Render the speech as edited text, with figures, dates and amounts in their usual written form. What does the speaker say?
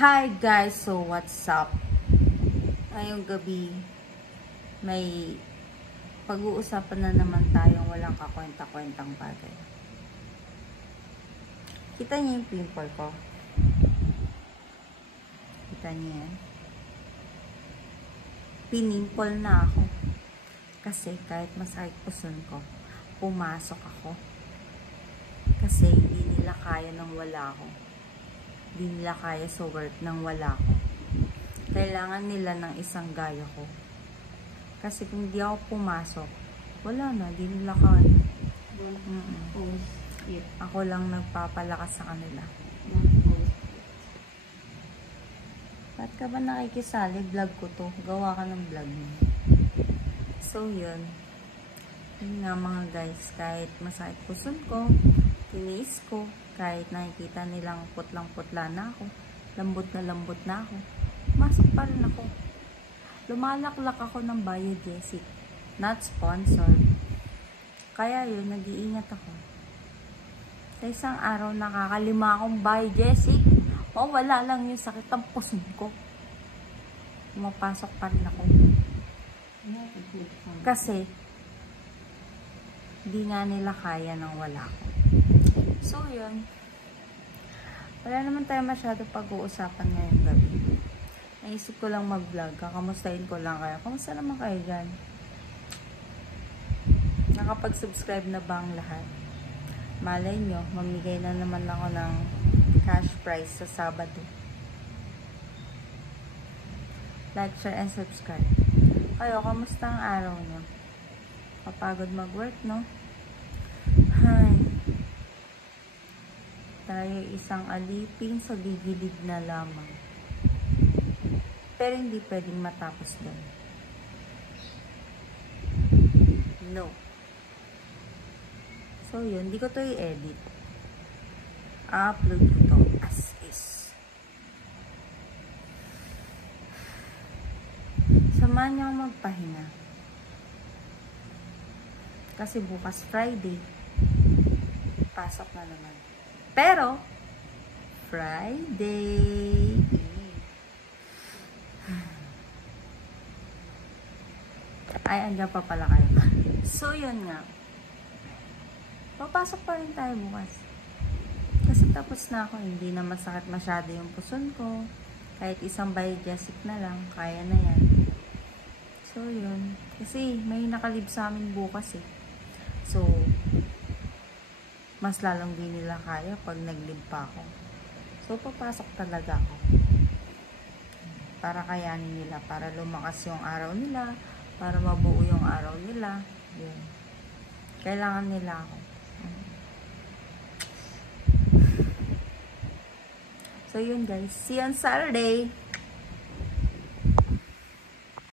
Hi guys! So what's up? Ngayong gabi may pag-uusapan na naman tayong walang kakwenta-kwentang bagay. Kita niyo yung pimple ko? Kita niyo yan? Pinimple na ako. Kasi kahit masakit puson ko, pumasok ako. Kasi hindi nila kaya nang wala ako. Hindi nila kaya sa work nang wala ko. Kailangan nila ng isang gaya ko. Kasi kung di ako pumasok, wala na, di nila kaya. Ako lang nagpapalakas sa kanila. Ba't ka ba nakikisali? Vlog ko to. Gawa ka ng vlog mo. So yun. Yun nga mga guys, kahit masakit puson ko, tiniis ko, kahit nakikita nilang putlang-putla na ako, lambot na ako, masok pa rin ako. Lumalaklak ako ng Biogesic, not sponsored. Kaya yun, nag-iingat ako. Sa isang araw, nakakalima akong Biogesic, o wala lang yung sakit ng puson ko. Pumapasok pa rin ako. Kasi, di nga nila kaya nang wala ako. So, yun. Wala naman tayo masyado pag-uusapan ngayong gabi. Naisip ko lang mag-vlog. Kakamustahin ko lang kayo. Kamusta naman kayo dyan? Nakapag-subscribe na ba ang lahat? Malay nyo, mamigay na naman ako ng cash prize sa Sabado. Like, share, and subscribe. Kayo, kamusta ang araw nyo? Kapagod mag-work, no? Hay. Tayo isang alipin sa gigilid na lamang. Pero hindi pwedeng matapos doon. No. So yun, hindi ko to i-edit. Upload ko to as is. Samahan niyo ako magpahinga. Kasi bukas Friday, pasok na naman. Pero, Friday. Ay, andyan pa pala kayo. So, yun nga. Papasok pa rin tayo bukas. Kasi tapos na ako. Hindi na masakit masyado yung puson ko. Kahit isang Biogesic na lang, kaya na yan. So, yun. Kasi may nakalib sa amin bukas eh. So, mas lalong di nila kaya pag naglib pa ako. So, papasok talaga ako. Para kayanin nila. Para lumakas yung araw nila. Para mabuo yung araw nila. Yun. Kailangan nila ako. So, yun guys. See you on Saturday!